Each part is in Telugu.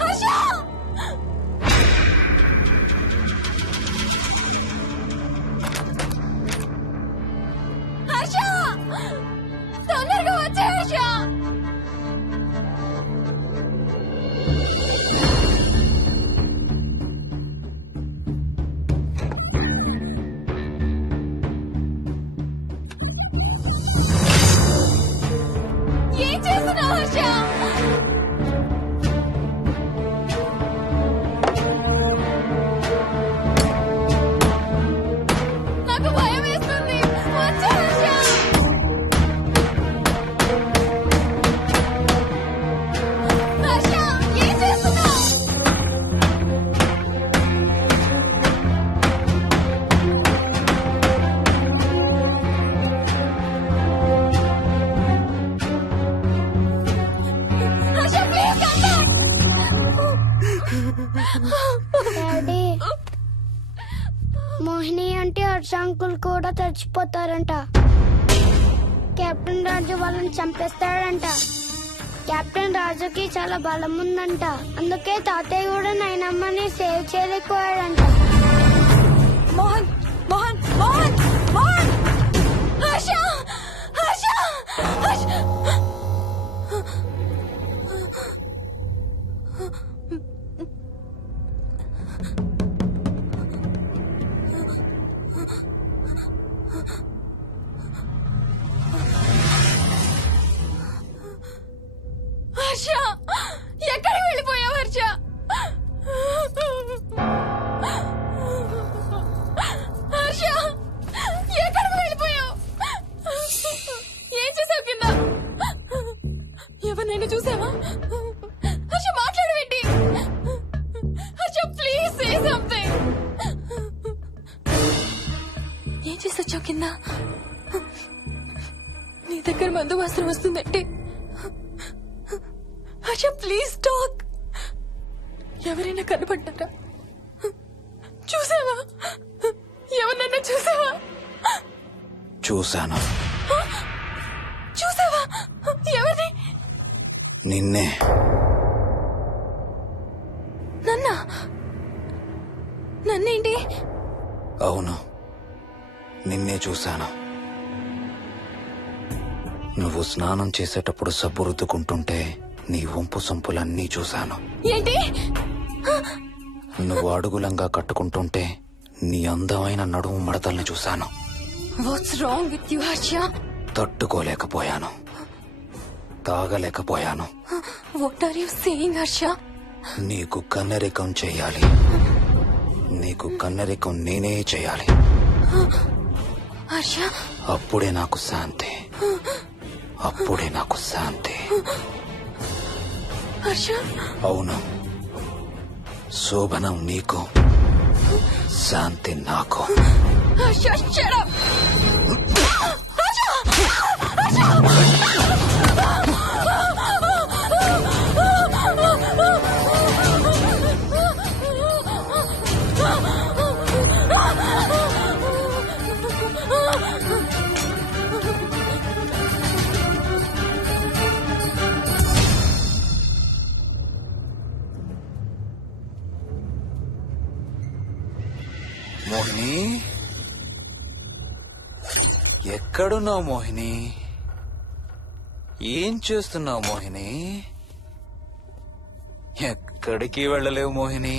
హర్ష హర్ష తొందరగా వచ్చే హర్ష. ఏం చేస్తున్నావు హర్ష? నాకు భయం వేస్తుంది. వచ్చే హర్ష. హర్ష ఏం చేస్తున్నావు? Harsha please come back. Daddy, Mohini అంటే హర్ష అంకుల్ కూడా చచ్చిపోతారంట. కెప్టెన్ రాజు వాళ్ళని చంపేస్తాడంట. కెప్టెన్ రాజుకి చాలా బలం ఉందంట. అందుకే తాతయ్య కూడా నాయనమ్మని సేవ్ చేయలేకపోయాడంట. మోహన్ మోహన్ మోహన్ మోహన్ హర్ష హర్ష హర్ష. హర్ష ఎక్కడికి వెళ్ళిపోయావు హర్ష? హర్ష ఎక్కడికి వెళ్ళిపోయావు? ఏం చేసావు కింద? ఎవరినైనా చూసావా? హర్ష మాట్లాడవేంటి? Harsha please say something. ఏం చేసొచ్చావు కింద? నీ దగ్గర మందు వాసన వస్తుందంటే హర్ష ప్లీజ్ టాక్. ఎవరైనా కనపడ్డారా? చూసావా? ఎవరినైనా చూసావా? చూశాను. చూసావా? ఎవరిని? నిన్నే. నన్నా? నన్నేంటి? అవును, నిన్నే చూశాను. నువ్వు స్నానం చేసేటప్పుడు సబ్బు రుద్దుకుంటుంటే నీ వంపు సొంపులన్నీ చూశాను. ఏంటి? నువ్వు అడుగులంగా కట్టుకుంటుంటే నీ అందమైన నడుము మడతల్ని చూశాను. What's wrong with you Harsha? తట్టుకోలేకపోయాను, తాగలేకపోయాను. What are you saying Harsha? నీకు కన్నరికం చెయ్యాలి. నీకు కన్నరికం నేనే చేయాలి. హర్ష అప్పుడే నాకు శాంతి. అప్పుడే నాకు శాంతి. హర్ష అవును, శోభనం నీకు, శాంతి నాకు. Harsha shut up. మోహిని, ఎక్కడున్నావు మోహిని? ఏం చేస్తున్నావు మోహిని? ఎక్కడికి వెళ్ళలేవు మోహిని.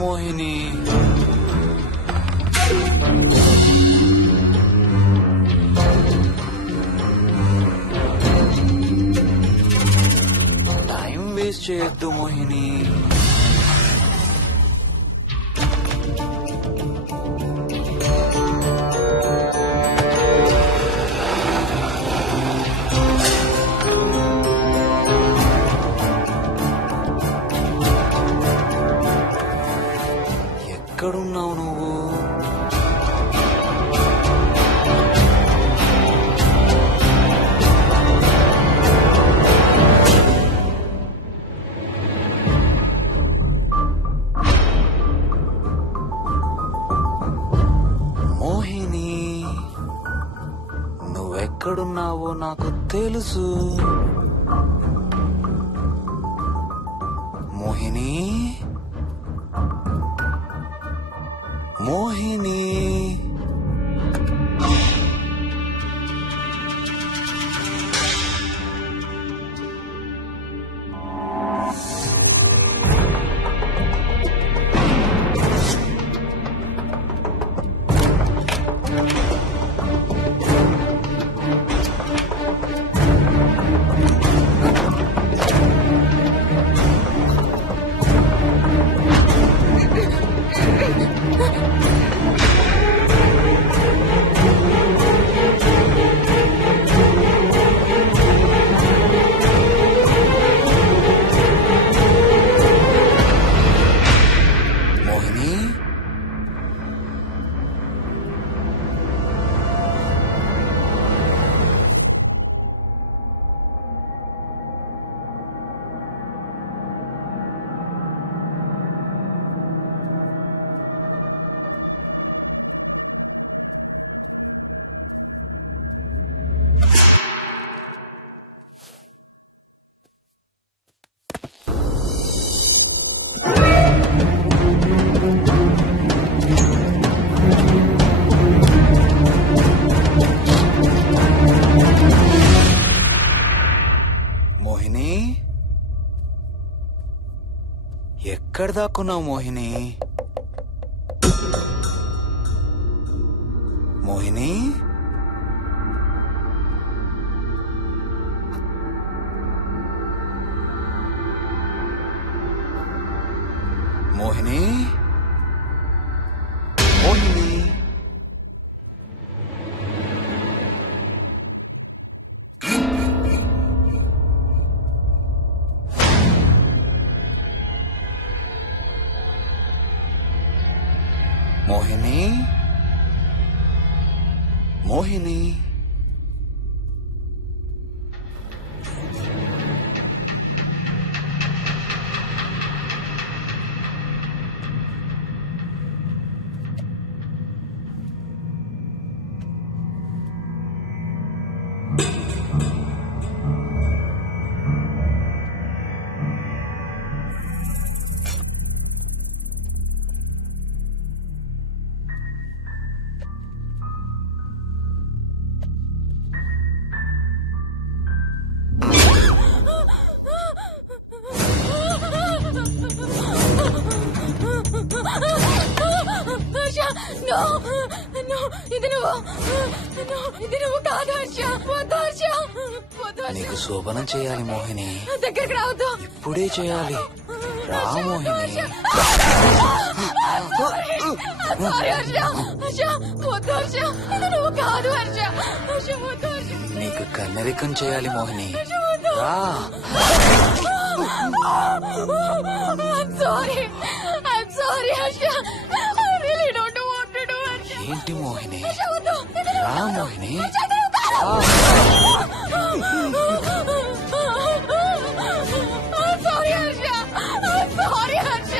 మోహిని, టైం వేస్ట్ చేయొద్దు మోహిని. ఎక్కడున్నావు నువ్వు? మోహిని, నువ్వెక్కడున్నావో నాకు తెలుసు. మోహిని, మోహిని, మోహిని, మోహిని, ఎక్కడ దాక్కున్నావు మోహిని? మోహిని, మోహిని, మోహిని, మోహిని, మోహిని, హర్ష, no, no, ఇది నువ్వు, no, ఇది నువ్వు కాదు హర్ష, వద్దు హర్ష, వద్దు హర్ష. నీకు శోభనం చేయాలి మోహిని. దగ్గరికి రావద్దు. ఇప్పుడే చేయాలి. రా మోహిని. సారీ హర్ష, హర్ష, వద్దు హర్ష, ఇది నువ్వు కాదు హర్ష, హర్ష, వద్దు హర్ష. నీకు కన్నరికం చేయాలి మోహిని. రా. I'm sorry Harsha, I really don't want to do it. ఏంటి మోహిని? హర్ష, వద్దు. రా Mohini. I'm sorry Harsha, I'm sorry Harsha.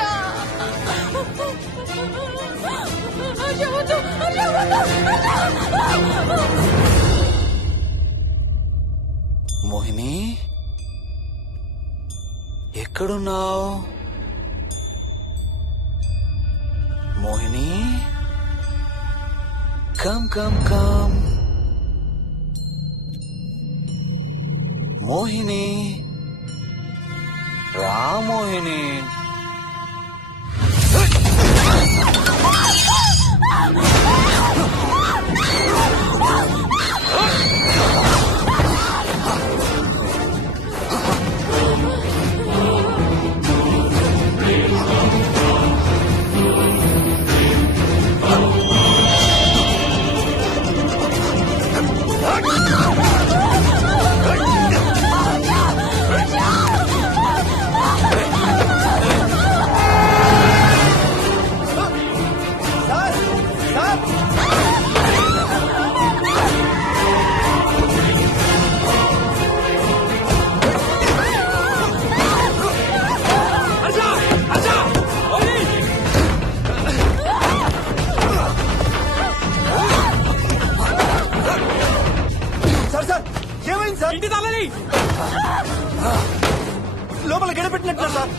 Harsha, వద్దు, హర్ష, వద్దు, హర్ష. మోహిని, ఎక్కడున్నావు Mohini? Come come come Mohini, రా మోహిని. లోపల గడపెట్టినట్లు సార్.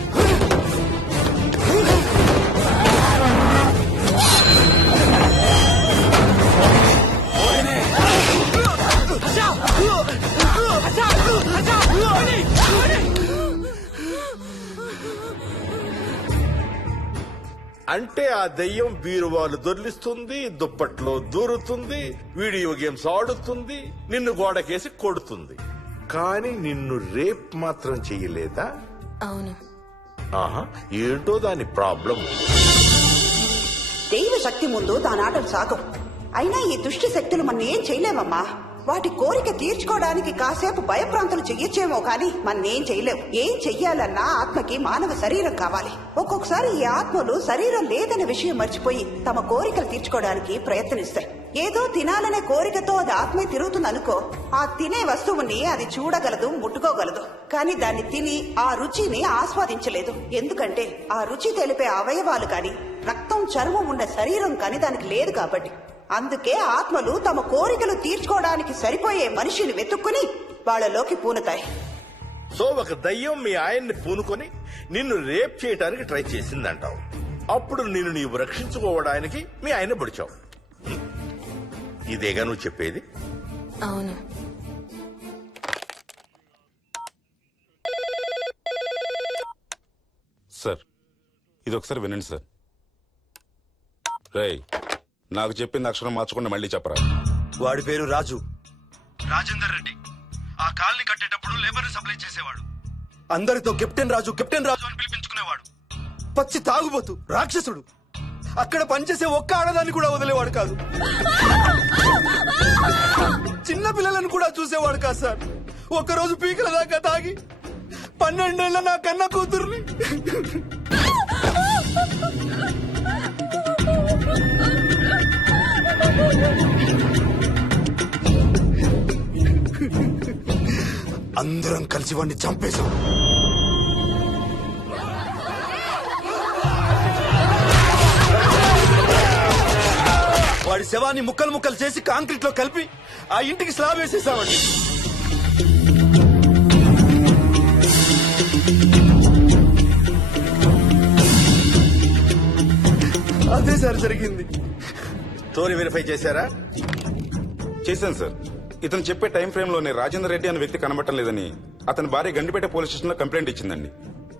అంటే ఆ దెయ్యం బీరువాలు దొర్లిస్తుంది, దుప్పట్లో దూరుతుంది, వీడియో గేమ్స్ ఆడుతుంది, నిన్ను గోడకేసి కొడుతుంది. కానీ నిన్ను రేప్ మాత్రం చెయ్యలేదా? అవును. ఆహా, ఏంటో దాని ప్రాబ్లం. దైవ శక్తి ముందు దానాటలు సాగం. అయినా ఈ దుష్ట శక్తులు మన ఏం చేయలేమమ్మా. వాటి కోరిక తీర్చుకోవడానికి కాసేపు భయప్రాంతులు చెయ్యొచ్చేమో కానీ మన్నేం చేయలేవు. ఏం చెయ్యాలన్నా ఆత్మకి మానవ శరీరం కావాలి. ఒక్కొక్కసారి ఈ ఆత్మలు శరీరం లేదన్న విషయం మర్చిపోయి తమ కోరికలు తీర్చుకోవడానికి ప్రయత్నిస్తాయి. ఏదో తినాలనే కోరికతో అది ఆత్మే తిరుగుతుందనుకో, ఆ తినే వస్తువుని అది చూడగలదు, ముట్టుకోగలదు. కానీ దాన్ని తిని ఆ రుచిని ఆస్వాదించలేదు. ఎందుకంటే ఆ రుచి తెలిపే అవయవాలు కాని, రక్తం చర్మం ఉన్న శరీరం కాని దానికి లేదు కాబట్టి. అందుకే ఆత్మలు తమ కోరికలు తీర్చుకోవడానికి సరిపోయే మనిషిని వెతుక్కుని వాళ్ళలోకి పూనుతాయి. సో ఒక దయ్యం మీ ఆయన్ని పూనుకొని నిన్ను రేప్ చేయడానికి ట్రై చేసిందంటావు. అప్పుడు నిన్ను నీవు రక్షించుకోవడానికి మీ ఆయన పొడిచావు. ఇదేగా నువ్వు చెప్పేది? అవును. సార్ ఇది ఒకసారి వినండి సార్. రేయ్, నాకు చెప్పింది అక్షరం మార్చకుండా మళ్ళీ చెప్పరా. వాడి పేరు రాజు, రాజేందర్ రెడ్డి. ఆ కాలనీ కట్టేటప్పుడు లేబర్ సప్లై చేసేవాడు. అందరితో కెప్టెన్ రాజు కెప్టెన్ రాజు అని పిలిపించుకునేవాడు. పచ్చి తాగుబోతు, రాక్షసుడు. అక్కడ పనిచేసే ఒక్క ఆడదాన్ని కూడా వదిలేవాడు కాదు. చిన్న పిల్లలను కూడా చూసేవాడు కాదు సార్. ఒక్కరోజు పీకల దాకా తాగి 12 ఏళ్ల నా కన్న కూతుర్ని అందరం కలిసి వాడిని చంపేశాం. వాడి శవాన్ని ముక్కలు ముక్కలు చేసి కాంక్రీట్ లో కలిపి ఆ ఇంటికి స్లాబ్ వేసేసామండి. అదే సార్ జరిగింది. స్టోరీ వెరిఫై చేశారా? చేశాను సార్. ఇతను చెప్పే టైం ఫ్రేమ్ లోనే రాజేందర్ రెడ్డి అనే వ్యక్తి కనబడటం లేదని అతని భార్య గండిపేట పోలీస్ స్టేషన్ లో కంప్లైంట్ ఇచ్చిందండి.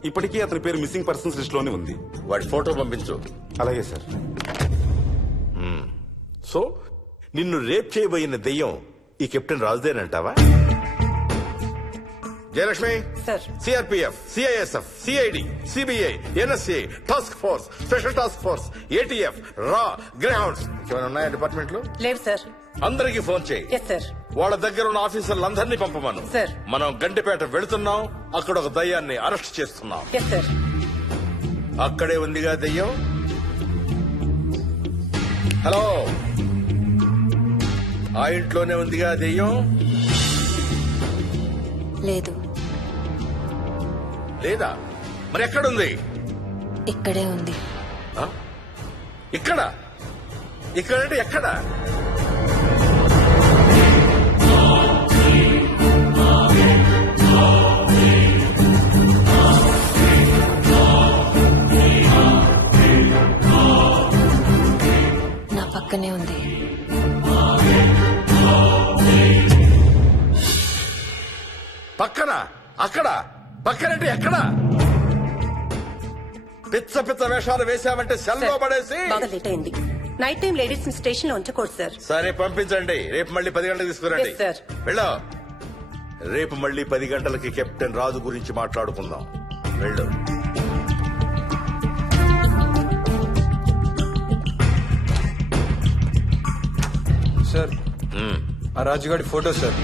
ఇప్పటికీ అతని పేరు మిస్సింగ్ పర్సన్స్ లిస్ట్ లోనే ఉంది. వాడి ఫోటో పంపించు. అలాగే సార్. సో నిన్ను రేప్ చేయబోయిన దెయ్యం ఈ కెప్టెన్ రాజుదేనంటావా? Jayalakshmi, sir. CRPF, CISF, CID, CBI, NSA, task force, special task force, ATF, రా, గ్రేహౌండ్స్ ఏమైనా ఉన్నాయా డిపార్ట్మెంట్ లో? లేదు సార్. అందరికీ ఫోన్ చేయి. Yes sir. వాళ్ళ దగ్గర ఉన్న ఆఫీసర్లందరినీ పంపమను. సార్. మనం గంటిపేట వెళుతున్నాం. అక్కడ ఒక దయ్యాన్ని అరెస్ట్ చేస్తున్నాం. Yes sir. అక్కడే ఉందిగా దెయ్యం. హలో, ఆ ఇంట్లోనే ఉందిగా దెయ్యం? లేదు. లేదా? మరి ఎక్కడుంది? ఇక్కడే ఉంది. ఆ? ఇక్కడ? ఇక్కడంటే ఎక్కడ? నా పక్కనే ఉంది. పక్కన? అక్కడ? పక్కనంటే ఎక్కడ? పిచ్చ పిచ్చ వేషాలు వేశామంటే సెల్లో పడేసి. బాగా లేట్ అయింది. నైట్ టైం లేడీస్ స్టేషన్ లో ఉంచకూడదు సార్. సరే పంపించండి. రేపు మళ్ళీ 10 గంటలకు తీసుకురండి. Yes, sir. వెళ్ళు. రేపు మళ్ళీ 10 గంటలకి కెప్టెన్ రాజు గురించి మాట్లాడుకుందాం. వెళ్ళు. సార్, ఆ రాజుగాడి ఫోటో సార్.